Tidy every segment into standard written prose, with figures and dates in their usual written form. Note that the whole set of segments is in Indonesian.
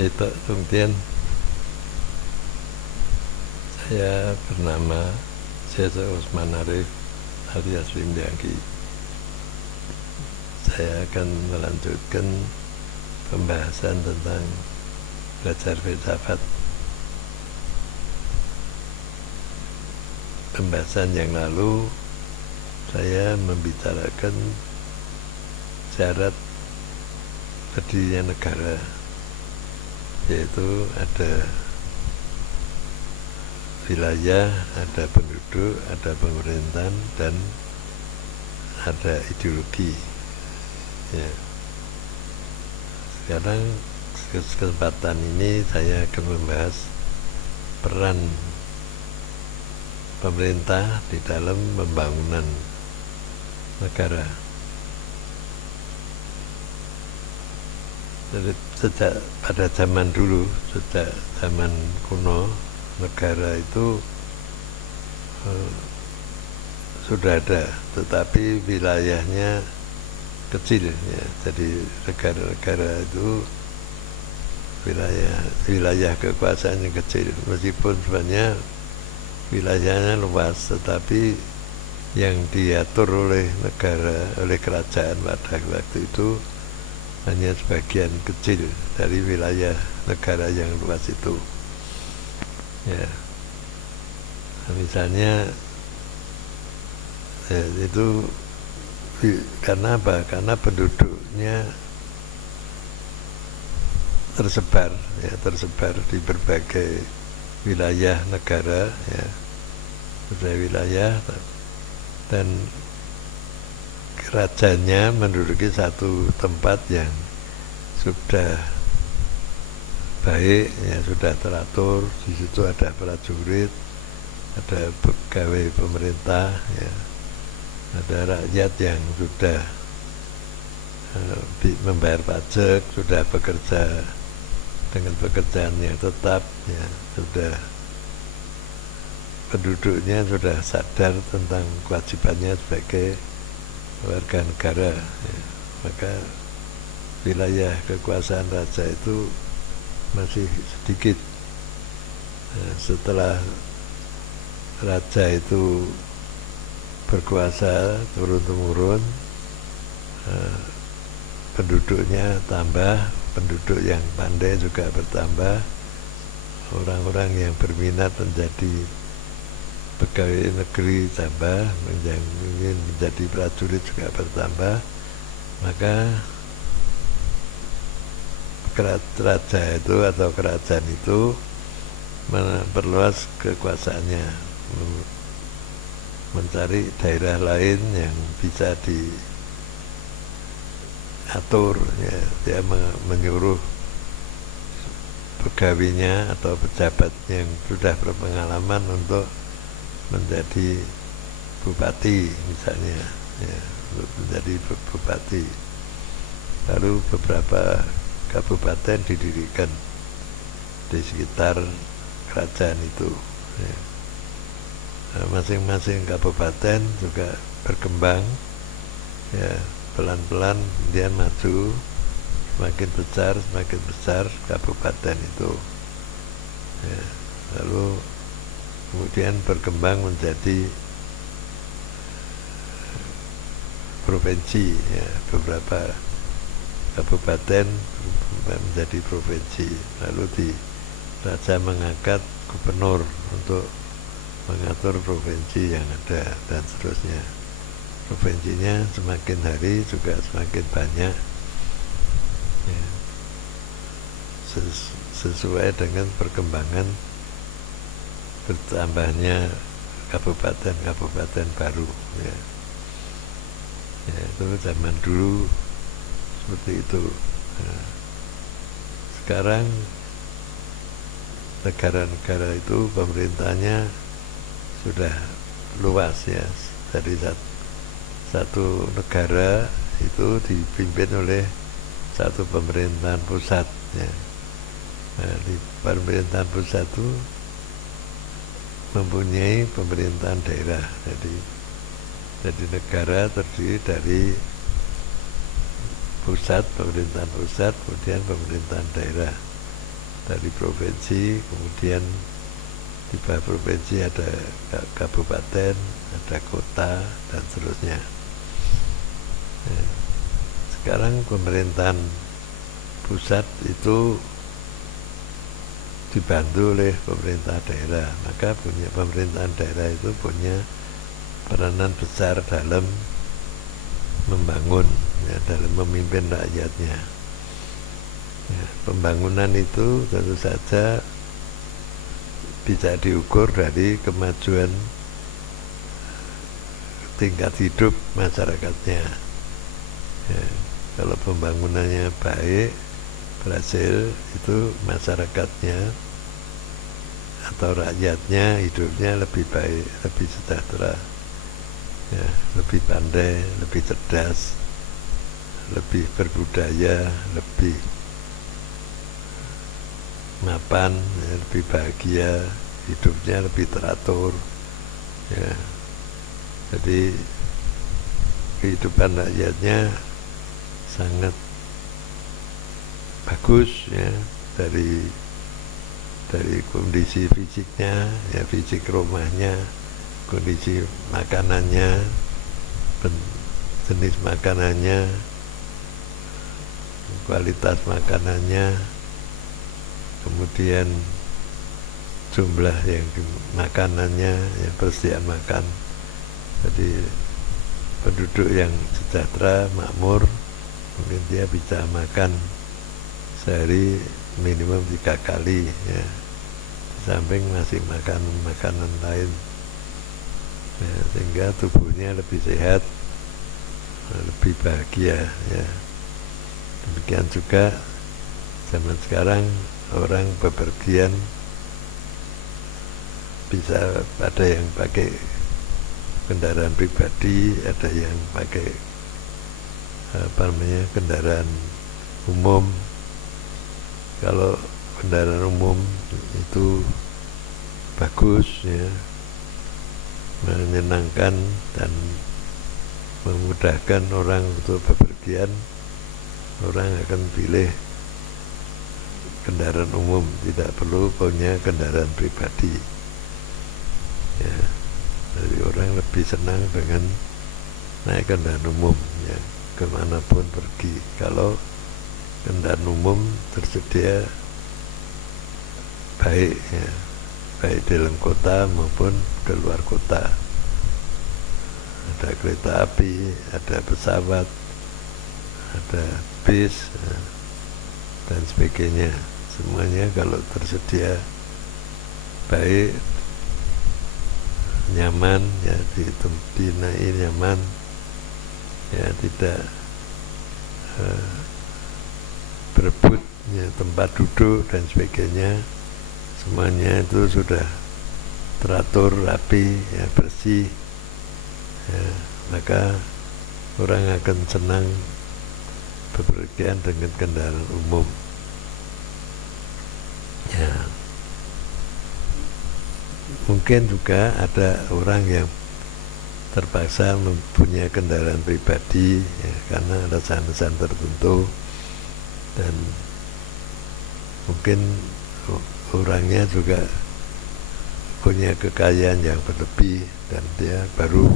Itu kemudian saya bernama Syekh Usman Arif alias Windyangi. Saya akan melanjutkan pembahasan tentang belajar filsafat. Pembahasan yang lalu saya membicarakan syarat berdirinya negara, yaitu ada wilayah, ada penduduk, ada pemerintahan, dan ada ideologi. Ya. Sekarang kesempatan ini saya akan membahas peran pemerintah di dalam pembangunan negara. Jadi sejak pada zaman dulu, sejak zaman kuno, negara itu sudah ada, tetapi wilayahnya kecil, ya. Jadi negara-negara itu wilayah kekuasaannya kecil, meskipun sebenarnya wilayahnya luas, tetapi yang diatur oleh negara, oleh kerajaan pada waktu itu hanya sebagian kecil dari wilayah negara yang luas itu. Ya, misalnya itu karena apa? Karena penduduknya tersebar di berbagai wilayah negara, ya, berbagai wilayah, dan kerajaannya menduduki satu tempat yang sudah baik, ya, sudah teratur. Di situ ada prajurit, ada pegawai pemerintah, ya, ada rakyat yang sudah membayar pajak, sudah bekerja dengan pekerjaan yang tetap, ya, sudah penduduknya sudah sadar tentang kewajibannya sebagai warga negara, ya. Maka wilayah kekuasaan raja itu masih sedikit. Setelah raja itu berkuasa turun-temurun, penduduknya tambah, penduduk yang pandai juga bertambah, orang-orang yang berminat menjadi pegawai negeri tambah, yang ingin menjadi prajurit juga bertambah. Maka raja itu atau kerajaan itu memperluas kekuasaannya, mencari daerah lain yang bisa diatur, ya. Dia menyuruh pegawainya atau pejabat yang sudah berpengalaman untuk menjadi bupati misalnya, ya, untuk menjadi bupati. Lalu beberapa kabupaten didirikan di sekitar kerajaan itu, ya. Masing-masing kabupaten juga berkembang, ya, pelan-pelan dia maju, semakin besar kabupaten itu, ya. Lalu kemudian berkembang menjadi provinsi, ya, beberapa kabupaten menjadi provinsi. Lalu raja mengangkat gubernur untuk mengatur provinsi yang ada, dan seterusnya. Provinsinya semakin hari juga semakin banyak, ya, sesuai dengan perkembangan bertambahnya kabupaten-kabupaten baru, ya. Ya, itu zaman dulu seperti itu. Nah, sekarang negara-negara itu pemerintahnya sudah luas, ya. Dari satu negara itu dipimpin oleh satu pemerintahan pusat, ya. Nah, di pemerintahan pusat itu mempunyai pemerintahan daerah. Jadi negara terdiri dari pusat, pemerintahan pusat, kemudian pemerintahan daerah. dari provinsi, kemudian di bawah provinsi ada kabupaten, ada kota, dan seterusnya. Ya. Sekarang pemerintahan pusat itu dibantu oleh pemerintah daerah, maka pemerintahan daerah itu punya peranan besar dalam membangun, ya, dalam memimpin rakyatnya. Ya, pembangunan itu tentu saja bisa diukur dari kemajuan tingkat hidup masyarakatnya. Ya, kalau pembangunannya baik, berhasil, itu masyarakatnya atau rakyatnya hidupnya lebih baik, lebih sejahtera, ya, lebih pandai, lebih cerdas, lebih berbudaya, lebih mapan, ya, lebih bahagia, hidupnya lebih teratur, ya. Jadi kehidupan rakyatnya sangat bagus, ya, dari kondisi fisiknya, ya, fisik rumahnya, kondisi makanannya, jenis makanannya, kualitas makanannya, kemudian jumlah yang makanannya, ya, persediaan makan. Jadi penduduk yang sejahtera, makmur, mungkin dia bisa makan sehari minimum 3 kali, ya. Di samping masih makan makanan lain, ya, sehingga tubuhnya lebih sehat, lebih bahagia, ya. Demikian juga zaman sekarang orang bepergian bisa, ada yang pakai kendaraan pribadi, ada yang pakai kendaraan umum. Kalau kendaraan umum itu bagus, ya, menyenangkan dan memudahkan orang untuk bepergian, orang akan pilih kendaraan umum, tidak perlu punya kendaraan pribadi, ya. Jadi orang lebih senang dengan naik kendaraan umum, ya, kemanapun pergi. Kalau kendaraan umum tersedia baik, ya, baik dalam kota maupun ke luar kota. Ada kereta api, ada pesawat, ada bis, ya, dan sebagainya. Semuanya kalau tersedia baik, nyaman, ya, dinai nyaman, ya, tidak berebut, ya, tempat duduk dan sebagainya, semuanya itu sudah teratur, rapi, ya, bersih, ya, maka orang akan senang bepergian dengan kendaraan umum, ya. Mungkin juga ada orang yang terpaksa mempunyai kendaraan pribadi, ya, karena alasan-alasan tertentu, dan mungkin orangnya juga punya kekayaan yang berlebih dan dia baru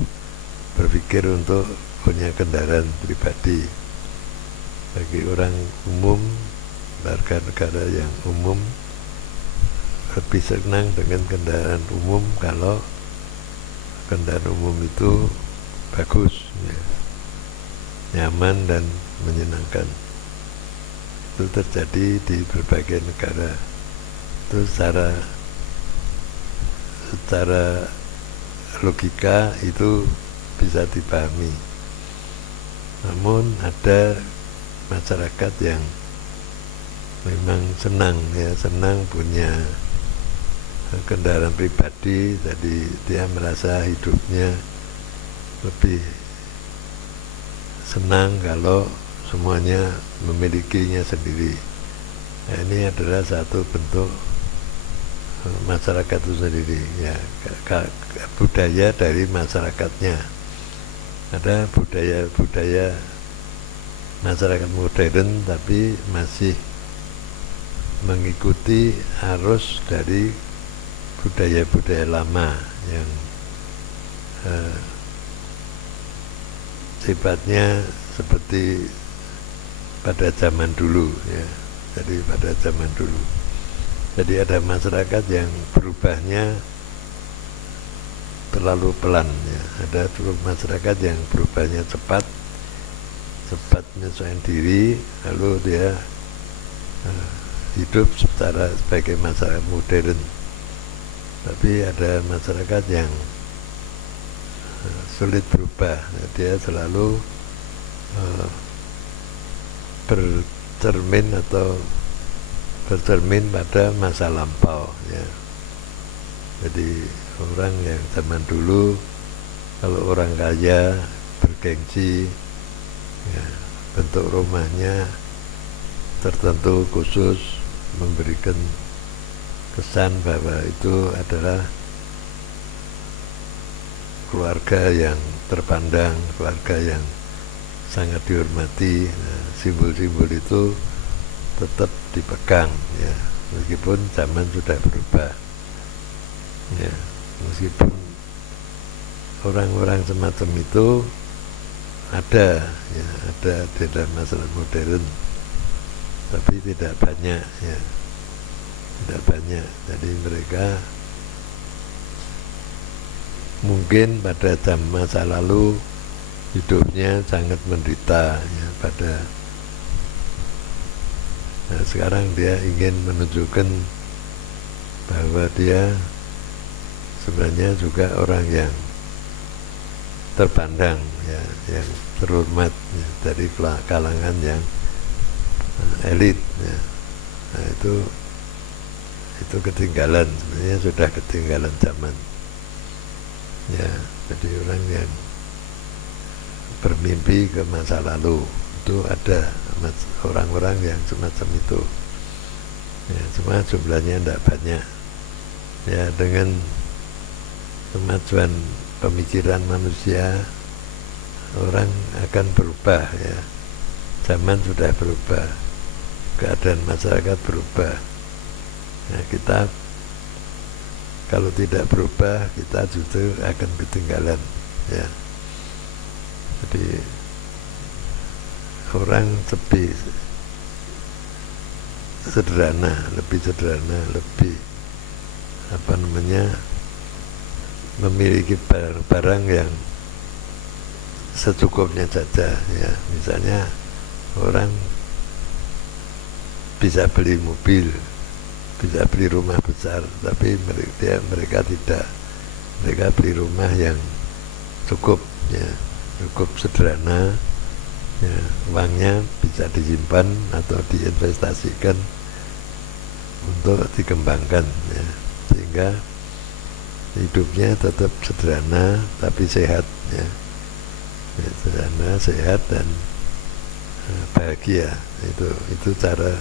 berpikir untuk punya kendaraan pribadi. Bagi orang umum, warga negara yang umum lebih senang dengan kendaraan umum kalau kendaraan umum itu bagus, ya, nyaman dan menyenangkan. Itu terjadi di berbagai negara. Itu secara logika itu bisa dipahami. Namun ada masyarakat yang memang senang, ya, senang punya kendaraan pribadi, jadi dia merasa hidupnya lebih senang kalau semuanya memilikinya sendiri. Nah, ini adalah satu bentuk masyarakat itu sendiri, ya, budaya dari masyarakatnya. Ada budaya masyarakat modern tapi masih mengikuti arus dari budaya-budaya lama yang sifatnya seperti pada zaman dulu ya. Jadi pada zaman dulu. Jadi ada masyarakat yang berubahnya terlalu pelan ya. Ada masyarakat yang berubahnya cepat menyesuaikan diri, lalu dia hidup sebagai masyarakat modern. Tapi ada masyarakat yang sulit berubah, dia selalu bercermin pada masa lampau ya. Jadi orang yang zaman dulu, kalau orang kaya bergengsi ya, bentuk rumahnya tertentu khusus, memberikan kesan bahwa itu adalah keluarga yang terpandang, keluarga yang sangat dihormati. Nah, simbol-simbol itu tetap dipegang ya, meskipun zaman sudah berubah ya, meskipun orang-orang semacam itu ada ya, ada di dalam masyarakat modern, tapi tidak banyak ya, tidak banyak. Jadi mereka mungkin pada masa lalu hidupnya sangat menderita ya, nah, sekarang dia ingin menunjukkan bahwa dia sebenarnya juga orang yang terpandang ya, yang terhormat ya, dari kalangan yang elit ya. Nah, itu ketinggalan, sebenarnya sudah ketinggalan zaman ya. Jadi orang yang bermimpi ke masa lalu itu ada orang-orang yang semacam itu ya, cuma jumlahnya tidak banyak ya. Dengan kemajuan pemikiran manusia, orang akan berubah ya, zaman sudah berubah, keadaan masyarakat berubah. Nah, kita kalau tidak berubah, kita justru akan ketinggalan ya. Jadi orang lebih sederhana, lebih memiliki barang yang secukupnya saja ya. Misalnya orang bisa beli mobil, bisa beli rumah besar, tapi mereka tidak. Mereka beli rumah yang cukup ya, cukup sederhana ya, uangnya bisa disimpan atau diinvestasikan untuk dikembangkan ya, sehingga hidupnya tetap sederhana tapi sehat ya, sederhana, sehat dan bahagia. Itu cara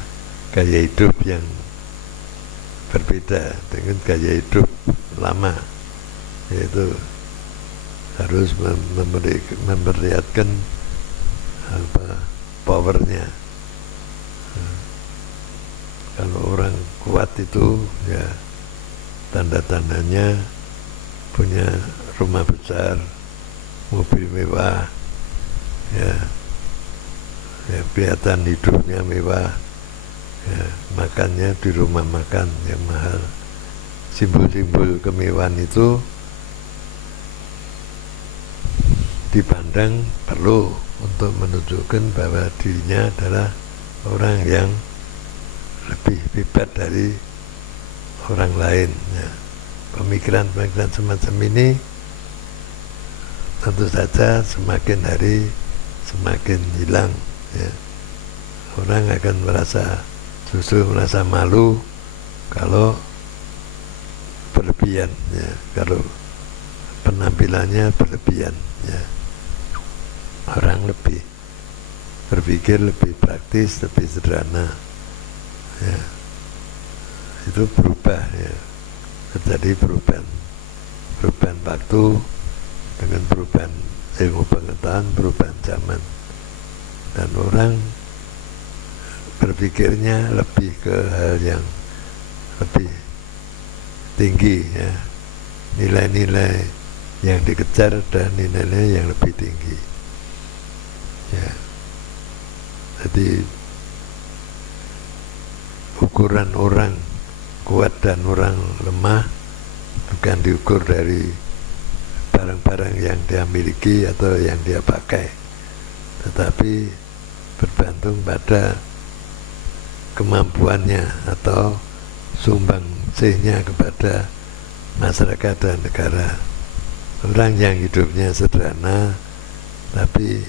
gaya hidup yang berbeda dengan gaya hidup lama, yaitu harus memperlihatkan powernya. Kalau orang kuat itu ya tanda-tandanya punya rumah besar, mobil mewah ya, kelihatan hidupnya mewah ya, makannya di rumah makan yang mahal. Simbol-simbol kemewahan itu dipandang perlu untuk menunjukkan bahwa dirinya adalah orang yang lebih hebat dari orang lain ya. Pemikiran-pemikiran semacam ini tentu saja semakin hari semakin hilang ya. Orang akan justru merasa malu kalau berlebihan ya, kalau penampilannya berlebihan ya. Orang lebih berpikir lebih praktis, lebih sederhana ya. Itu berubah ya, terjadi perubahan waktu dengan perubahan ilmu pengetahuan, perubahan zaman, dan orang berpikirnya lebih ke hal yang lebih tinggi ya, nilai-nilai yang dikejar dan nilai-nilai yang lebih tinggi ya. Jadi ukuran orang kuat dan orang lemah bukan diukur dari barang-barang yang dia miliki atau yang dia pakai, tetapi bergantung pada kemampuannya atau sumbangsihnya kepada masyarakat dan negara. Orang yang hidupnya sederhana tapi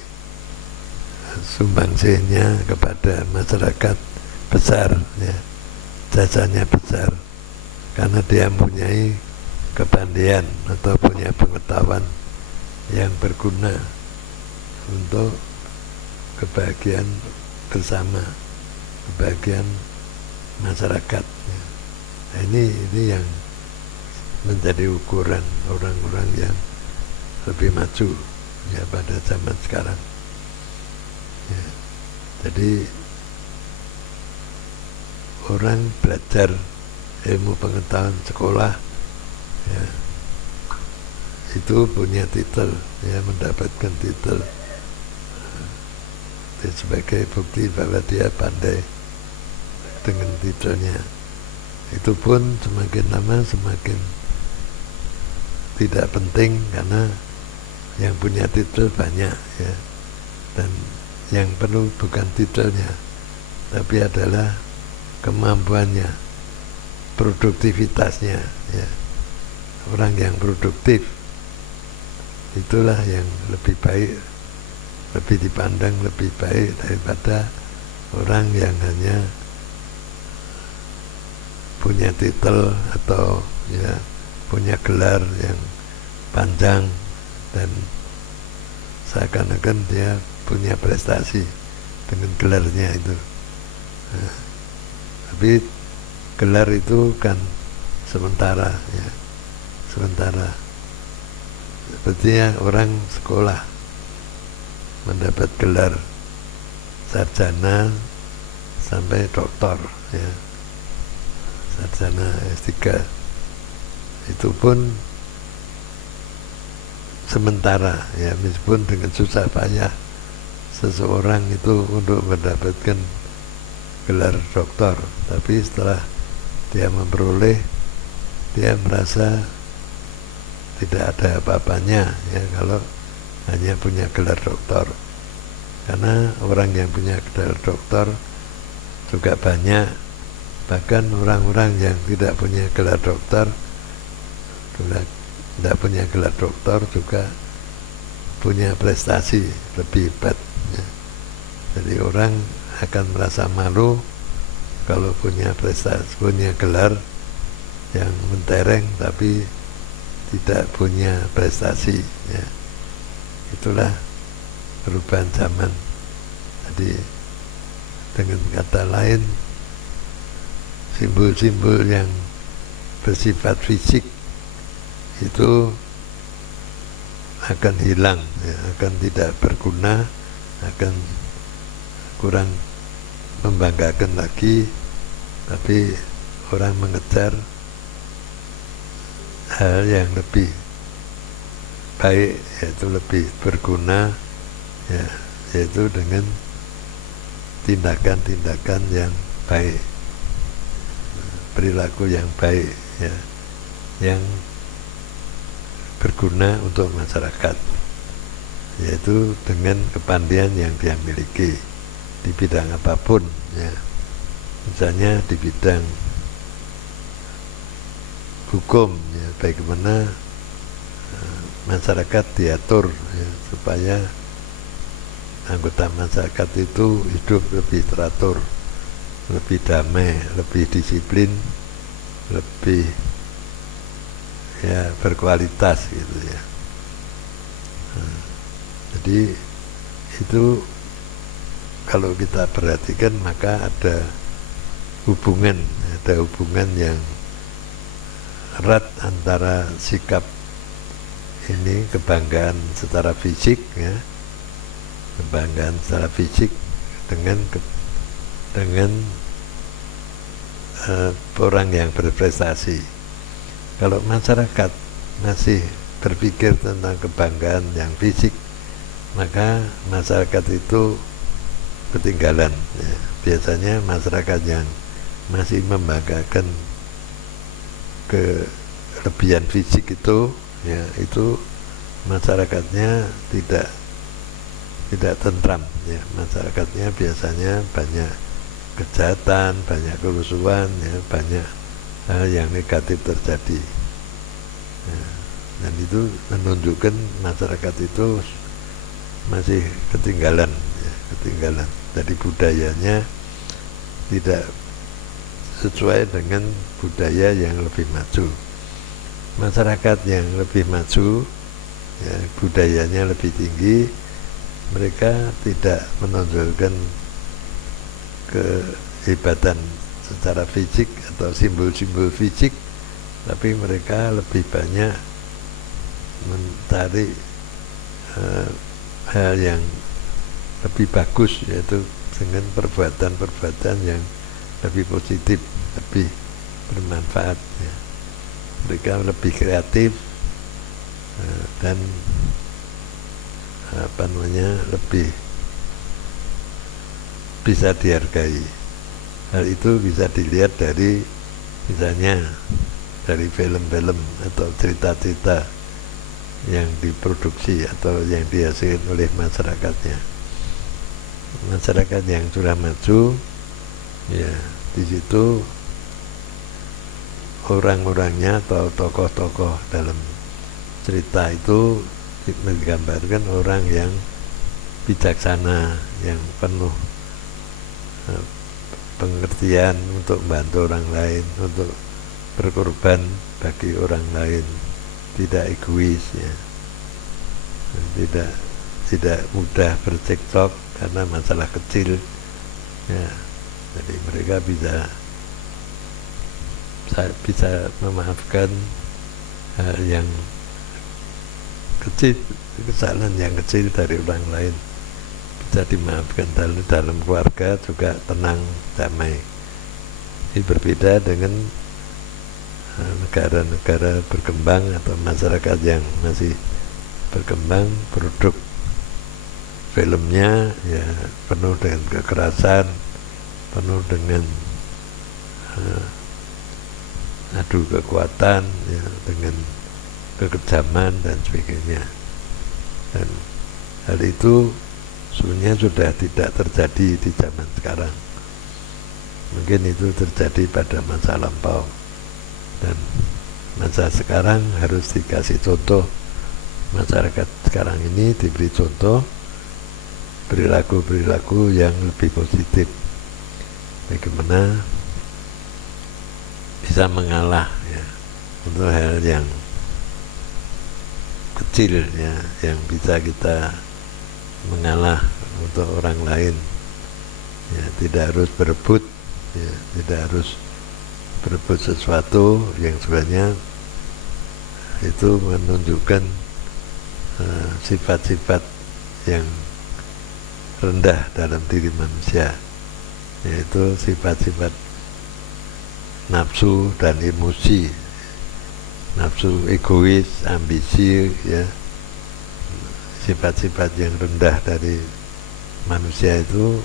sumbangsihnya kepada masyarakat besar ya, jasanya besar karena dia mempunyai kepandaian atau punya pengetahuan yang berguna untuk kebahagiaan bersama, kebahagiaan masyarakat ya. Nah, ini yang menjadi ukuran orang-orang yang lebih maju ya pada zaman sekarang ya. Jadi orang belajar ilmu pengetahuan sekolah ya, itu punya titel ya, mendapatkan titel sebagai bukti bahwa dia pandai dengan titelnya. Itu pun semakin lama semakin tidak penting karena yang punya titel banyak ya, dan yang perlu bukan titelnya tapi adalah kemampuannya, produktivitasnya ya. Orang yang produktif itulah yang lebih baik, lebih dipandang lebih baik daripada orang yang hanya punya titel atau ya punya gelar yang panjang dan seakan-akan dia punya prestasi dengan gelarnya itu. Nah, tapi gelar itu kan sementara ya, sementara. Sepertinya orang sekolah mendapat gelar sarjana sampai doktor ya, sarjana S3 itu pun sementara ya, meskipun dengan susah payah seseorang itu untuk mendapatkan gelar doktor, tapi setelah dia memperoleh, dia merasa tidak ada apa-apanya ya kalau hanya punya gelar doktor, karena orang yang punya gelar doktor juga banyak, bahkan orang-orang yang tidak punya gelar doktor, tidak punya gelar doktor juga punya prestasi lebih hebat ya. Jadi orang akan merasa malu kalau punya prestasi, punya gelar yang mentereng tapi tidak punya prestasi ya. Itulah perubahan zaman. Jadi dengan kata lain, simbol-simbol yang bersifat fisik itu akan hilang ya, akan tidak berguna, akan kurang membanggakan lagi, tapi orang mengejar hal yang lebih baik, yaitu lebih berguna ya, yaitu dengan tindakan-tindakan yang baik, perilaku yang baik ya, yang berguna untuk masyarakat, yaitu dengan kepandaian yang dia miliki di bidang apapun ya. Misalnya di bidang hukum ya, bagaimana masyarakat diatur ya, supaya anggota masyarakat itu hidup lebih teratur, lebih damai, lebih disiplin, lebih ya berkualitas gitu ya. Nah, jadi itu kalau kita perhatikan maka ada hubungan yang erat antara sikap ini, kebanggaan secara fisik ya, kebanggaan secara fisik dengan dengan orang yang berprestasi. Kalau masyarakat masih berpikir tentang kebanggaan yang fisik, maka masyarakat itu ketinggalan. Ya, biasanya masyarakat yang masih membanggakan kelebihan fisik itu, ya itu masyarakatnya tidak tentram. Ya, masyarakatnya biasanya banyak kejahatan, banyak kerusuhan, ya, banyak hal yang negatif terjadi. Ya, dan itu menunjukkan masyarakat itu masih ketinggalan, ya, ketinggalan. Jadi budayanya tidak sesuai dengan budaya yang lebih maju. Masyarakat yang lebih maju, ya, budayanya lebih tinggi, mereka tidak menonjolkan kehebatan secara fisik atau simbol-simbol fisik, tapi mereka lebih banyak mencari hal yang lebih bagus, yaitu dengan perbuatan-perbuatan yang lebih positif, lebih bermanfaat, ya. Mereka lebih kreatif dan lebih bisa dihargai. Hal itu bisa dilihat dari misalnya dari film-film atau cerita-cerita yang diproduksi atau yang dihasilkan oleh masyarakatnya. Masyarakat yang sudah maju, ya di situ orang-orangnya atau tokoh-tokoh dalam cerita itu menggambarkan orang yang bijaksana, yang penuh pengertian untuk membantu orang lain, untuk berkorban bagi orang lain, tidak egois, ya, tidak mudah bercekcok karena masalah kecil, ya. Jadi mereka bisa memaafkan hal yang kecil, kesalahan yang kecil dari orang lain bisa dimaafkan. Dalam keluarga juga tenang, damai. Ini berbeda dengan negara-negara berkembang atau masyarakat yang masih berkembang. Produk filmnya ya penuh dengan kekerasan, penuh dengan adu kekuatan, ya, dengan kekejaman dan sebagainya. Dan hal itu sebenarnya sudah tidak terjadi di zaman sekarang. Mungkin itu terjadi pada masa lampau, dan masa sekarang harus dikasih contoh. Masyarakat sekarang ini diberi contoh perilaku-perilaku yang lebih positif. Bagaimana bisa mengalah, ya, untuk hal yang kecil, ya, yang bisa kita mengalah untuk orang lain, ya, tidak harus berebut, ya, tidak harus berebut sesuatu yang sebenarnya itu menunjukkan sifat-sifat yang rendah dalam diri manusia, yaitu sifat-sifat nafsu dan emosi, nafsu egois, ambisi, ya, sifat-sifat yang rendah dari manusia itu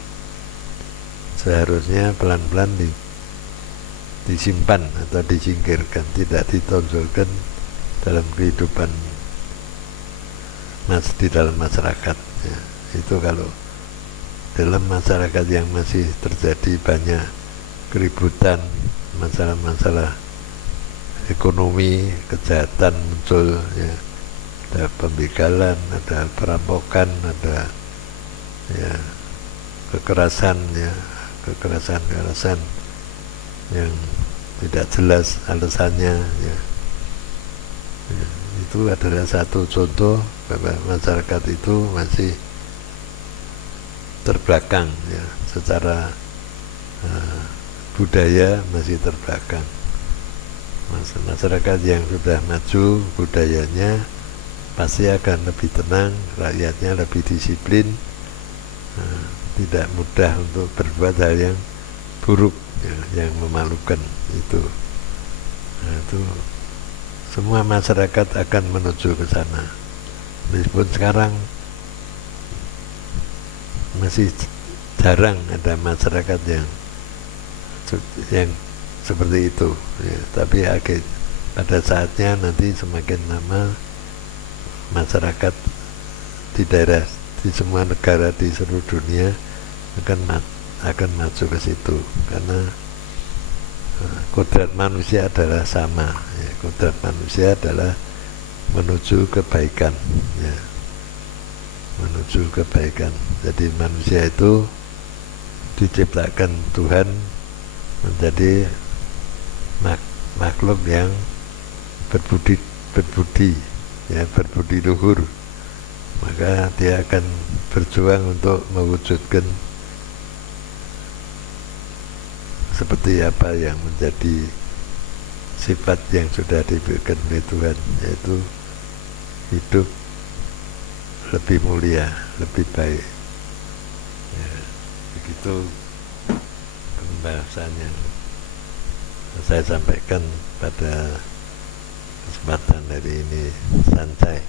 seharusnya pelan-pelan disimpan atau disingkirkan, tidak ditonjolkan dalam kehidupan di dalam masyarakat, ya. Itu kalau dalam masyarakat yang masih terjadi banyak keributan, masalah-masalah ekonomi, kejahatan muncul, ya, ada pembegalan, ada perampokan, ada, ya, kekerasan, ya, kekerasan yang tidak jelas alasannya, ya. Ya, itu adalah satu contoh bahwa masyarakat itu masih terbelakang, ya, secara budaya masih terbelakang. Masyarakat yang sudah maju budayanya pasti akan lebih tenang, rakyatnya lebih disiplin, tidak mudah untuk berbuat hal yang buruk ya, yang memalukan itu. Nah, itu semua masyarakat akan menuju ke sana. Meskipun sekarang masih jarang ada masyarakat yang seperti itu ya, tapi pada saatnya nanti semakin lama masyarakat di daerah, di semua negara di seluruh dunia akan maju ke situ, karena kodrat manusia adalah sama ya, kodrat manusia adalah menuju kebaikan ya, menuju kebaikan. Jadi manusia itu diciptakan Tuhan menjadi makhluk yang berbudi ya, berbudi luhur, maka dia akan berjuang untuk mewujudkan seperti apa yang menjadi sifat yang sudah diberikan oleh Tuhan, yaitu hidup lebih mulia, lebih baik ya. Begitu pembahasan yang saya sampaikan pada kesempatan hari ini, Sancai.